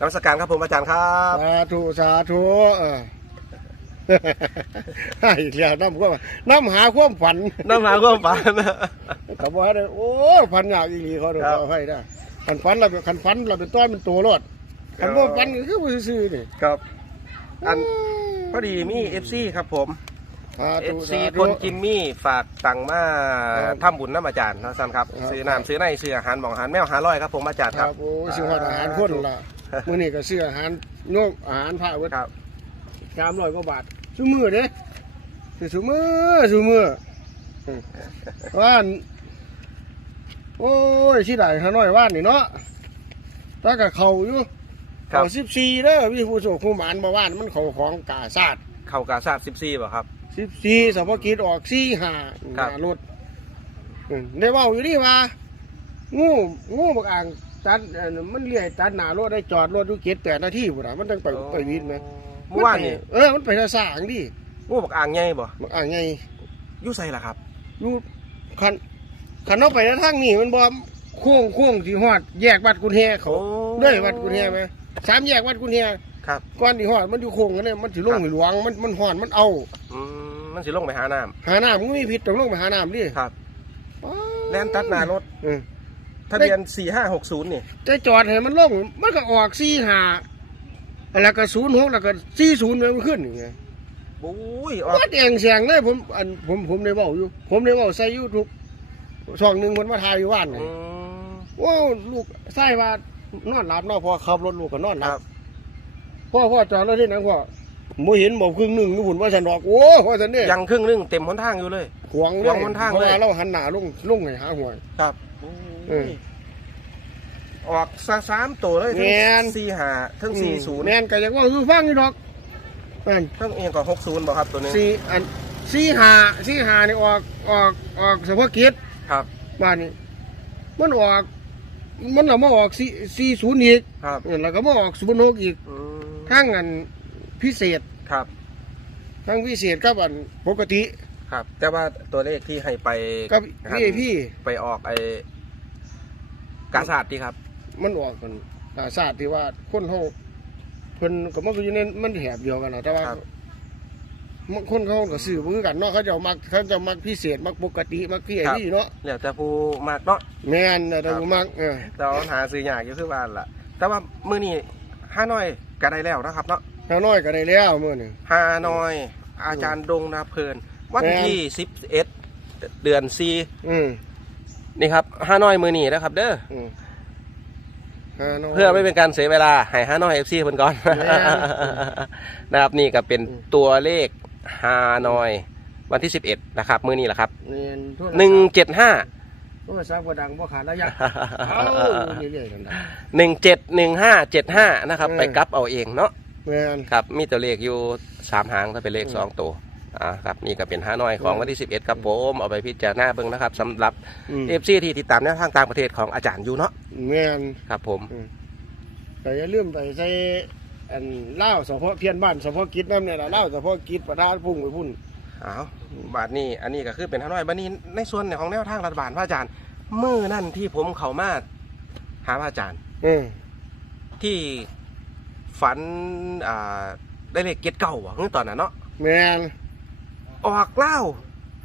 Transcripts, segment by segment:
นมัสการครับผมอาจารย์ครับสาธุสาธุเออให้อีกแล้วน้ำก็น้ำหาความฝันน้ำหาความฝันกับว่าได้โอ้ฝันอยากอีหลีเขาเดี๋ยวครับเอาให้ได้ขันฝันเราเป็นขันฝันเราเป็นต้อนเป็นตัวรอดขันบ่ฝันก็คือบ่ซื่อๆนี่ครับอันพอดีมีเอฟซีครับผมสาเอธุฟสาซีธุคนกินมี่ฝากตังค์มาครับทำบุญน้ำอาจารย์นะสันครับครับ ซื้อน้ำซื้อในซื้ออาหารหมองอาหารแมวหาร้อยครับผมอาจารย์คครัรับบโอ้สิฮอดอาหารคนล่ะ มื้อนี้ก็ซื้ออาหารโยกอาหารพระเบิดครับ300กว่าบาทซุมื้อเด้ซื้อซุมื้อซุมื้ออืมว่านโอ้ยสิได้หาน้อยว่านนี่เนาะถ้าก็เข้าอยู่ครับ เขาสิบสี่เด้อมีผู้โชคผู้หมานมาว่านมันเขาของกาซาด เข่ากาซาดสิบสี่ป่ะครับ สิบสี่สพกิจออกสี่ห้าครับหน้ารถอืมได้เว่าอยู่นี่ว่างูงูบักอ่าง ตัดเอ่อมันเลี้อยตัดหน้ารถได้จอดรถดูเกตแปดนาทีพุ่นน่ะมันต้องไปไปวินไหมเมื่อวานนี่ไปเออมันไปทางสร้างดิงูบักอ่างใหญ่บ่บักอ่างไงอยู่ใส่ล่ะครับอยู่คันคันเอาไปทางนี้มันบ่โค้งโค้งสิฮอดแยกวัดกุนแฮเขาโอ้เลยวัดกุนแฮไหมสามแยกวัดกุนแฮครับก้อนที่หอดมันอยู่โค้งกันเนี่ยมันถือลงครับหลวงมันมันหอนมันเอา อืมมันสิลงไปหาน้หาน้ำมันก็มีพิษต้องลงไปหาน้ำดิำครับแล่นตัดหน้ารถ เออ ทะเบียนสี่ห้าหกศูนย์นี่แต่จอดให้มันลงมันก็ออกสี่หาแล้วก็ศูนย์หกแล้วก็สี่ศูนย์มันขึ้นอย่างเงี้ยโอ้ยออกวัดเองเสียงเลยผมอันผมผมได้เว้าอยู่ ผมได้เว้าใส่ยูทูบช่องหนึ่งมันมาถ่ายอยู่บ้านนี่อืมว้าวลูกใส่ว่านอนหลับเนอนพอขับรถลูกก็นอนหคลัรับบพ่อพ่อจอดรถที่ไหนพ่อโมเห็นบอกครึ่งหนึ่งนี่ผมว่าฉันบอกโอ้พ่อฉันเนี่ยยังครึ่งหนึงเต็มหนทางอยู่เลย ขวางขวางบนทางเพราะเลยว่าเราหันหน้าลงลงให้หาหวยครับ เออ ออกซะสามตัวเลยทั้งแม่นสี่ห้าทั้งสี่ศูนย์แม่นก็อยากว่าคือฟังนี่ดอกแม่นทั้งเอียงกับหกศูนย์บอกครับตัวนี้สี่อันสี่หาสี่หานี่ออกออกออกเฉพาะกิจครับ บ้านนี้ มันออก มันเอามาออกสี่สี่ศูนย์อีกครับเออแล้วก็มาออกศูนย์หกอีกอืมทั้งอันพิเศษครับ ทั้งพิเศษกับอันปกติ ครับ แต่ว่าตัวเลขที่ให้ไปกับครับพี่พี่ไปออกไอ้ กาซาดที่ครับ มันออกกันตาศาสตร์ที่ว่าคนเฮาเพิ่นก็มันก็อยู่ในมันแถบเดียวกันนะแต่ว่าครับ มันคนเขาก็ซื้อบ่คือกันเนาะเขาเจะมักเขาเจะมักพิเศษมักปกติมักพี่ไอ้พี่เนาะแล้วแต่ผู้มากเนาะ แม่นแต่ผมมักเออแต่ว่าหาซื้อยากอยู่คือบ้านล่ะ แต่ว่ามื้อนี้ห้าน้อยก็ได้แล้วนะครับเนาะเท่าน้อยก็ได้แล้วมื้อนี้ ห้าน้อย อาจารย์ดงนาเพลิน วันแม่นที่สิบเอ็ดเดือนสี่อืม นี่ครับห้าน้อยมือนี้นะครับ เด้ออืมฮานยเพื่อไม่เป็นการเสียเวลาให้ห้าน้อยเอฟซีเพิ่นก่อน แม่น นะครับนี่ก็เป็นอืมตัวเลขฮานอย วันที่11นะครับ มือนี้แหละครับเรียนโทรศัพท์175โทรศัพท์ก็ดังบ่ขาดระยะ เอาเรื่อยๆกันนะ171575นะครับ เออ ไปกลับเอาเองเนาะแม่น ครับ มีตัวเลขอยู่3หางถ้าเป็นเลขอืม2ตัว อ่าครับนี่ก็เป็นฮานอยของวันที่ 11 ครับผมเอาไปพิจารณาเบิ่งนะครับสำหรับอืมเอฟซีที่ติดตามแนวทางต่างประเทศของอาจารย์อยู่เนาะแม่นครับผมแต่อย่าลืมไปใส่อันเหล้าเฉพาะเพี้ยนบ้านเฉพาะกิจน้ำเนี่ยล่ะเหล้าเฉพาะกิจประธานพุ่งไปพุ่นอ้าวบาทนี้อันนี้ก็คือเป็นฮานอยบัดนี้ในส่วนของแนวทางรัฐบาลพระอาจารย์มือนั่นที่ผมเข้ามาหาพระอาจารย์เออที่ฝันอ่าได้เลขเก็ดเก่าอะคือตอนนั้นเนาะแม่น ออกเล่า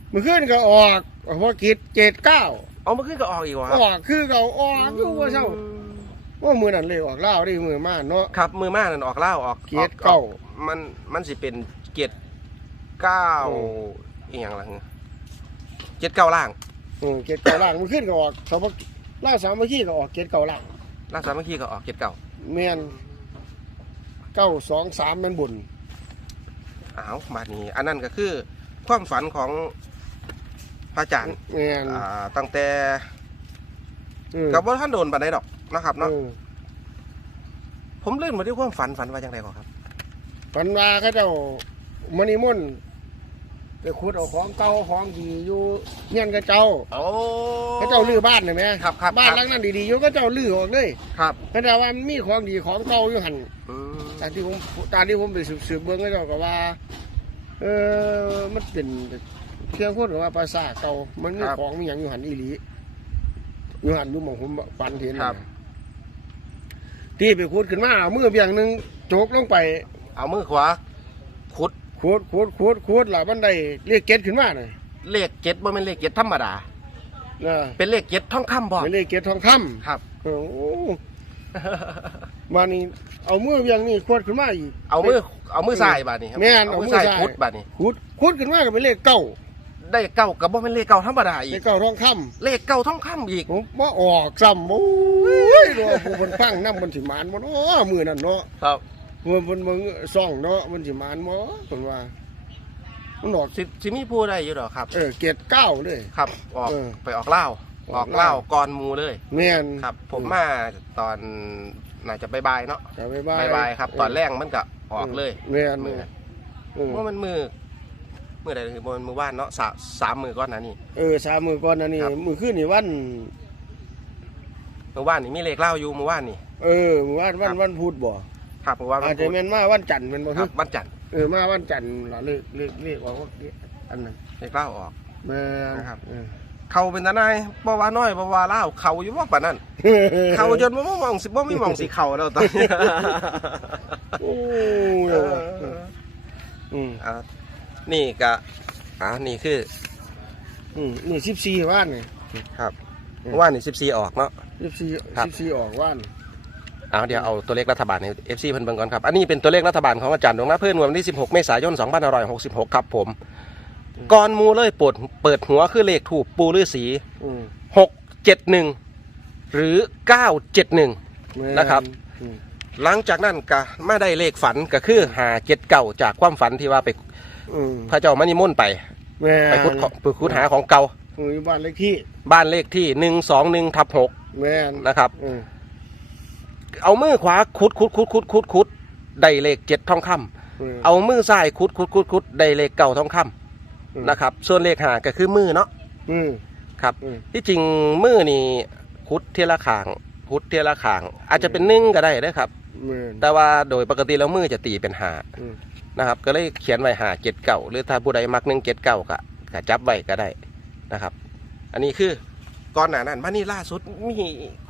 เมื่อคืนก็ออกเฉพาะกิจเจ็ดเก้าเอามาขึ้นก็ออกอีกวะคอรับอกคือเขาออกอยู่ว่าเช้าว่ามือนั่นเลยออกเหล้าได้มือมาเนาะ ครับ มือมานั่นออกเล่าออกเกียรติเก้า ออมันมันสิเป็นเกียรติเก้าโอ้อีกอย่างละเกียรติเก้าล่างอืมเจ็ดเก้าล่างเมื่อคืนก็ออกเฉพาะเหล้าสามเมื่อกี้ก็ออกเจ็ดเก้าล่างล่างสามัคคีก็ออกเกียรติเก้าแม่นเก้าสองสามแม่นบุญอ้าวบาทนี้ อันนั้นก็คือ ความฝันของพระอาจารย์แม่นอ่าตั้งแต่อืมกับว่าท่านโดนบันไดดอกนะครับเนาะอืมผมเลื่อนมาที่ความฝันฝันว่าจังไดก่อนครับฝันว่าเขาเจ้ามันิมนต์ไปขุดเอาของเก่าของดีอยู่เงี้ยนกับเจ้าโอ้ เขาเจ้าลื้อบ้านเห็นไหมครับครับ บ้านครับหลังนั้นดีๆอยู่ก็เจ้าลื้อออกเลยครับเขาเจ้าว่ามีของดีของเก่าอยู่หันอืมตามที่ผมตามที่ผมไปสืบๆเบื้องก็เจ้าก็ว่า เออมันเป็นเครื่องพูดกับว่าภาษาทเก่ามันมีของมีอย่างอยู่หันอีหลีอยู่หันอยู่หมองผมฝันเห็นครับนะตีไปขุดขึ้นมาเอามือเบี่ยงหนึงโจกลงไปเอามือขวาขุดขุดขุดขุดขุดแล้วมันได้เรียกเก็ดขึ้นมาน่ะเลขเจ็ดบ่เป็นเลขเจ็ดธรรมดา นะเป็นเลขเจ็ดท่องคำบ่เป็นเรียกเก็ดทองคำครับโอ้โหมานี่ เอามือเบี่ยงนี่ขุดขึ้นมาอีก เอามือเอามือซ้ายบาดนี้ครับแม่นเอาเอามืมืออซ้ายซ้ายขุดบาดนี้ ขุดขุดขึ้นมาก็เป็นเลขเก้าได้เก้ากับบ่เป็นเลขเก้าธรรมดาอีเลกขเก้าทองคำเลขเก้าท่องคำอีกผมว่าออกซ้ำโอ้ยดูผู้คนฟังน้ำมันสิมานบ่เนาะมือนั่นเนาะครับมือมันมึงซ่องเนาะมันสิมานบ่คนว่ามันออกสิสิมีผู้ได้อยู่ดอกครับ เออเกตเก้าเลย ครับออกเออ ไปออกเหล้าอ อออกกเหเหล้าล้าก่อนหมูเลยแม่นครับ ผมมาตอนน่าจะบายๆเนาะจะบ๊ายบายบายๆครับ ตอนแรกมันก็ออกเลยแม่นมือเออว่ามันมือมือใดคือบ่มันมือว่านเนาะสามสามมือก้อนนะนี่เออสามมือก่อนอันนี้ครับมือขึ้นนี่วันมือว่านนี่มีเลขเหล้าอยู่มือว่านนี่เออมือวันวันวันพูดบ่ครับมือว่านวัอาจนจะพุธแม่นมาวันจันทร์แม่นบ่คฮึรับวันจันทร์เออมาวันจันทร์ล่ะเลขเลขเลขว่าว่าอันนั้นเลขเหล้าออกแม่นนะครับ เออเขาเป็นตาหนายบ่ว่าน้อยบ่ว่าเหล้าเขาอยู่ว่าปานนั้น เขาจนบ่มองสิบ่มีมองสิเขาแล้วตอนนี้ โอ้ยเอออืมอะนี่ก็อ่านี่คืออืมนี่สิบสี่ว่านนี่ ครับอืมเมื่อว่านนี่14 ออกเนาะ สิบสี่ครับ สิบสี่ออกว่านเอาเดี๋ยวเอาตัวเลขรัฐบาลใน FC เพิ่นเบิ่งก่อนครับ อันนี้เป็นตัวเลขรัฐบาลของอาจารย์ดวงนาเพิ่นวันที่ 16 เมษายน 2566 ครับผม ก่อนหมูเลยเปิดเปิดหัวคือเลขถูกปูฤาษีอืม671หรือ971แม่นะครับ อืมหลังจากนั้นก็มาได้เลขฝันก็คือหาเจ็ดเก่าจากความฝันที่ว่าไปอืมพระเจ้ามานิมนต์ไป แม่ไปขุดของไปขุดหาของเก่าอืมอยู่บ้านเลขที่ บ้านเลขที่121ทับ6แม่นนะครับ อืมเอามือขวาขุดขุดขุดขุดขุดขุดได้เลขเจ็ดทองคำมเอามือซ้ายขุดขุดขุดขุดได้เลขเก่าทองคำอืม นะครับ ส่วนเลขหาก็คือมือเนาะอืม ครับ อืม ที่จริงมือนี่ขุดเทียละขางขุดเทียละขาง อาจจะเป็นหนึ่งก็ได้นะครับแม่น แต่ว่าโดยปกติแล้วมือจะตีเป็นหาอืม นะครับ ก็เลยเขียนไว้หาเจ็ดเก่าหรือถ้าผู้ใดมักหนึ่งเจ็ดเก่าก็ก็จับไว้ก็ได้นะครับ อันนี้คือก่อนหน้านั้นมานี่ล่าสุดมี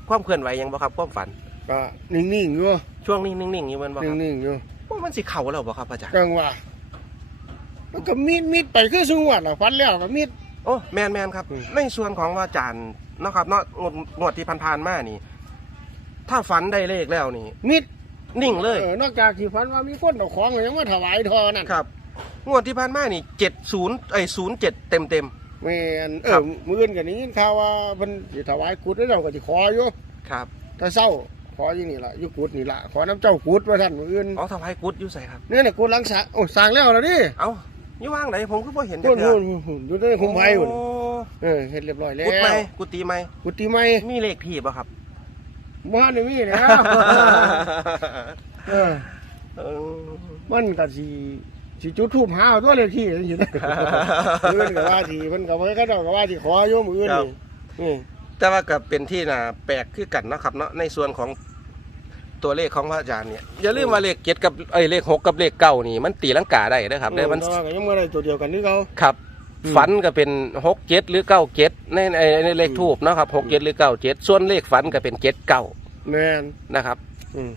ความเคลื่อนไหวหยังบ่ครับความฝัน ก็นิ่งๆอยู่ช่วงนี้นิ่งๆอยู่แมันบ่ครับนิ่งๆอยู่ว่ามันสิเข่าแล้วบ่ครับอาจารย์จังว่า มันก็มีดมีดไปคือสุงวัดล่ะฟันแล้วก็มีด โอ้แมนแมนครับ อืม ในส่วนของว่าอาจารย์เนาะครับเนาะงวดงวดที่ผ่านๆมานี่ ถ้าฝันได้เลขแล้วนี่ มีดนิ่งเลย เออนอกจากที่ฟันว่ามีคนเอาของยังมาถวายทอนั่นครับ งวดที่ผ่านมานี่เจ็ดศูนย์ไอ้ศูนย์เจ็ดเต็มเต็ม แม่นเอครัอบ มื้ออื่นก็นี้ยินข่าวว่าเพิ่นสิถวายกุดแล้วเจ้าก็สิขออยู่ๆครับถ้าเศร้าขออยู่นี่ล่ะอยู่กุดนี่ล่ะขอน้ำเจ้ากุดว่าท่านมื้ออื่นอ๋อถวายกุดอยู่ใส่ครับ เนี่ยน่ะกุดหลังสระโอ้สร้างแล้วล่ะดิ เอ้า อยู่ว่างไหนผมก็บ่เห็นจันู่กนเทื่นู่อนนู่นอยู่ในคุมไผ่พุ่นโอ้เออเฮ็ดเรียบร้อยแล้วกุดไหมกุฏิไหมกุฏิใหม่มีเลขที่ป่ะครับบ่ทันได้มีแล้วเออเออมันก็สิสิจุดทูบหาเอาตัวเลขที่จังซี่นะมื้ออื่นก็ว่าสิเพิ่นก็บ่ก็เจ้าก็ว่าสิขออยู่มื้ออื่นนี่อืมแต่ว่าก็เป็นที่น่าแปลกคือกันเนาะครับเนาะในส่วนของ ตัวเลขของพระอาจารย์เนี่ยอย่าลืมว่าเลขเจ็ดกับเอ้ยเลขหกกับเลขเก้านี่มันตีลังกาได้นะครับได้มันแต่ว่าก็ยังบ่ได้ตัวเดียวกันนี่เขา ครับ อืมฝันก็เป็นหกเจ็ดหรือเก้าเจ็ดในในในเลขทูบเนาะครับหกเจ็ดหรือเก้าเจ็ดส่วนเลขฝันก็เป็นเจ็ดเก้าแม่นนะครับ อืม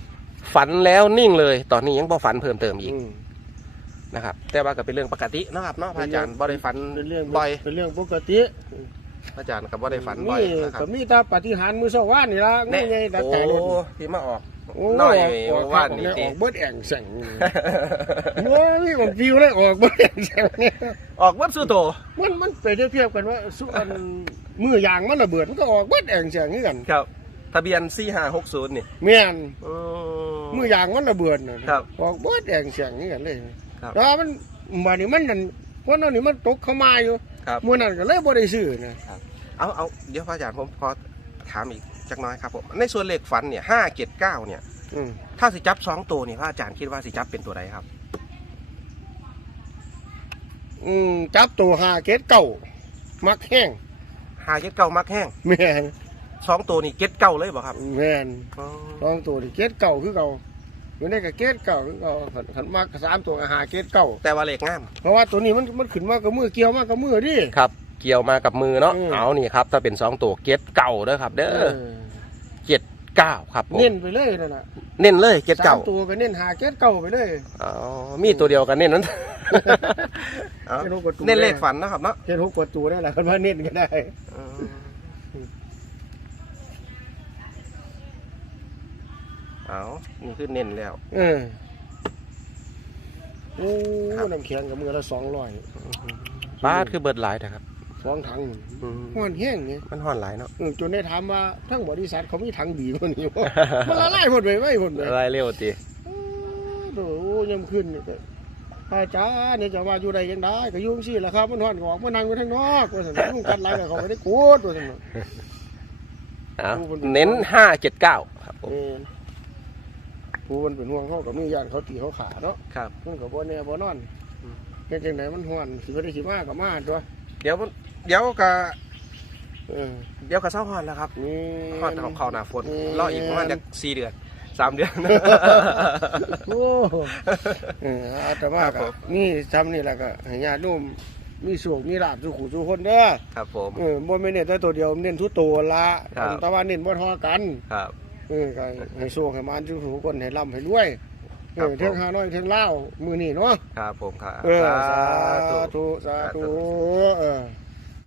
ฝันแล้วนิ่งเลยตอนนี้ยังบ่ฝันเพิ่มเติมอีกอืมนะครับ แต่ว่าก็เป็นเรื่องปกติเนาะครับเนาะพระอาจารย์บ่ได้ฝันเป็นเรื่องบ่อยเป็นเรื่องปกติพระอาจารย์ก็บ่ได้ฝันบ่อยนี่นะครัก็บมีแตาปฏิหารย์มือสองว่านนี่ล่ะงูใหญ่ดักโอ้ตายรถที่มาออก โอ้น้อยออกว่านออกนี่อติอกเบิดแอ่งแสงโอ้ยผมฟิวเลยออกเบิดแอ่งแสงเนี่ยออกวัดสุโตมันมันไปเทียบกันว่าสุอันมือยางมันระเบิดมันก็ออกเบิดแอ่งแสงนี่กันครับ ทะเบียน4560นี่แม่นอืมือยางมันระเบิดน่ะครับออกเบิดแอ่งแสงนี่กันเลยครับแล้วมันบัดนี้มันนั่นวันนั้นนี่มันตกเข้ามาอยู่ครับมื้อนั้นก็เลยบ่ได้ซื้อนะเอาเอาเดี๋ยวพระอาจารย์ผมขอถามอีก จักหน้อยครับผมในส่วนเลขฝันเนี่ย579เนี่ย อืมถ้าสิจับสองตัวนี่พระอาจารย์คิดว่าสิจับเป็นตัวใดครับ อืมจับตัวหาเกตเก่ามักแห้งหาเก็ดเก่ามักแห้งแม่นสองตัวนี่เก็ดเก่าเลยบ่ครับแม่นอ๋อสองตัวนี่เกตเก่าคือเก่าอยู่ในกับเกตเก่าคือเก่าขันขันมากสามตัวก็หาเกตเก่าแต่ว่าเลขงาม เพราะว่าตัวนี้มันมันขึ้นมากับมือเกี่ยวมากับมือดิครับ เกี่ยวมากับมือเนาะอืม เอานี่ครับถ้าเป็นสองตัวเก็ดเก่าเด้อครับเด้อเออเจ็ดเก้าครับผมเน้นไปเลยนั่นน่ะเน้นเลยเจ็ดสาเก้ามตัวก็เน้นหาเจ็ดเก้าไปเลย อ๋อมีตัวเดียวกันเน้นนั้น เอาเน้นหกประตูเน้นเลขฝันนะครับเนาะเห็นหกประตูได้แหละคันว่าเน้นก็ได้ เอานี่คือเน้นแล้ว เออโอ้น้ำแข็งกับมือละสองร้อยบาทคือเบิดหลายนะครับ สองถังอืมห้อนแห้งไงมันห่อนหลายเนาะเออจนได้ถามว่าทั้งบริษัทเขามีถังบีมันอยู่มันละลายหมดไปไม่หมดเลยอะไรเร็วตีโอ้โหยำขึ้นนี่ก็อาจารย์เนี่ยจะว่าอยู่ใดยังได้ก็อยุ่จังสิแหละครับมันห้อนก็ออกมานั่งอยู่ทางนอกว่าสันยุ่งกันไรกับเขาไม่ได้กูดว่าสันเอาเน้นห้าเจ็ดเก้าครับผมเออผู้มันเป็นห่วงเขากับมีญาติเขาตีเขาขาเนาะครับ มันกับบ่แน่บ่นอนอืม เป็นจังไดมันห้อนสิบ่ได้สิมากับมาตัวเดี๋ยว เดี๋ยวก็เออเดี๋ยวก็เศร้าห่อนแล้วครับนี่ห่อนของเขาหนาฝนนี่รออีกประมาณจะสี่เดือนสามเดือนโอ้เอออาตมาครัก็บผมนี่ทำนี่แหละก็ให้ญาติโยมมีสุขมีลาภสุขุสุขคนเด้อครับผมเออบ่แม่นเน้นแต่ตัวเดียวเน้นทุกตัวละครับแต่ว่าเน้นบ่เทอกันครับเออก็ให้โชคให้มานสุขุคนให้ร่ำให้รวยเอครับอเทิงผมหาน้อยเทิงเล่าวมื้อนี้เนาะครับผมครับเออสาธุธุสาธุเออ